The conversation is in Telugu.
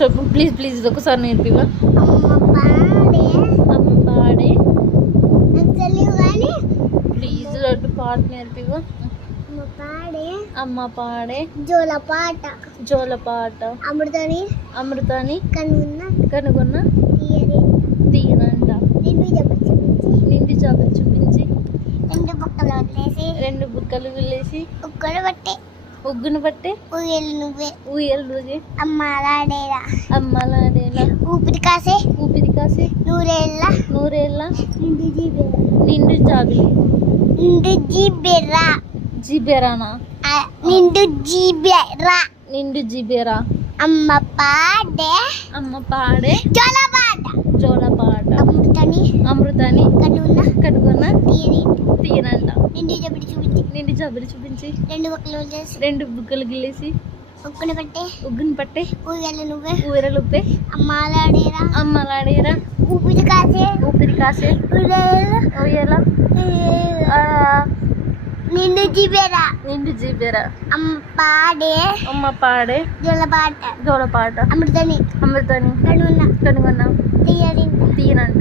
చెప్పు ప్లీజ్ ఒకసారి నేర్పివా. అమ్మ పాడే ప్లీజ్ లడ్డు పాట నేర్పివా. అమ్మ పాడే జోలపాట అమృతాని కనుగొన్న తీయనంట. నిండి చేపలు చూపించి రెండు బుక్కలు వదిలేసి ఉగ్గును పట్టే ఊయలు నువ్వే అమ్మలాడేలా ఊపిరి కాసే నూరేళ్ళ నిండు జాబిలి జిబెరానా నిండు జిబెరా అమ్మ పాడే జోలపాట అమృతాని కనుగొన్న తీయనంట. నిండి జాబిలి చూపించి రెండు బుగ్గలు గిల్లేసి ఉగ్గును పట్టే ఊయలుప్పే అమ్మలాడేరా ఊపిరి కాసే ఊయల నిండు జీబెరా అమ్మ పాడే జోలపాట అమృతాని కనుగొన్న తీయనంట.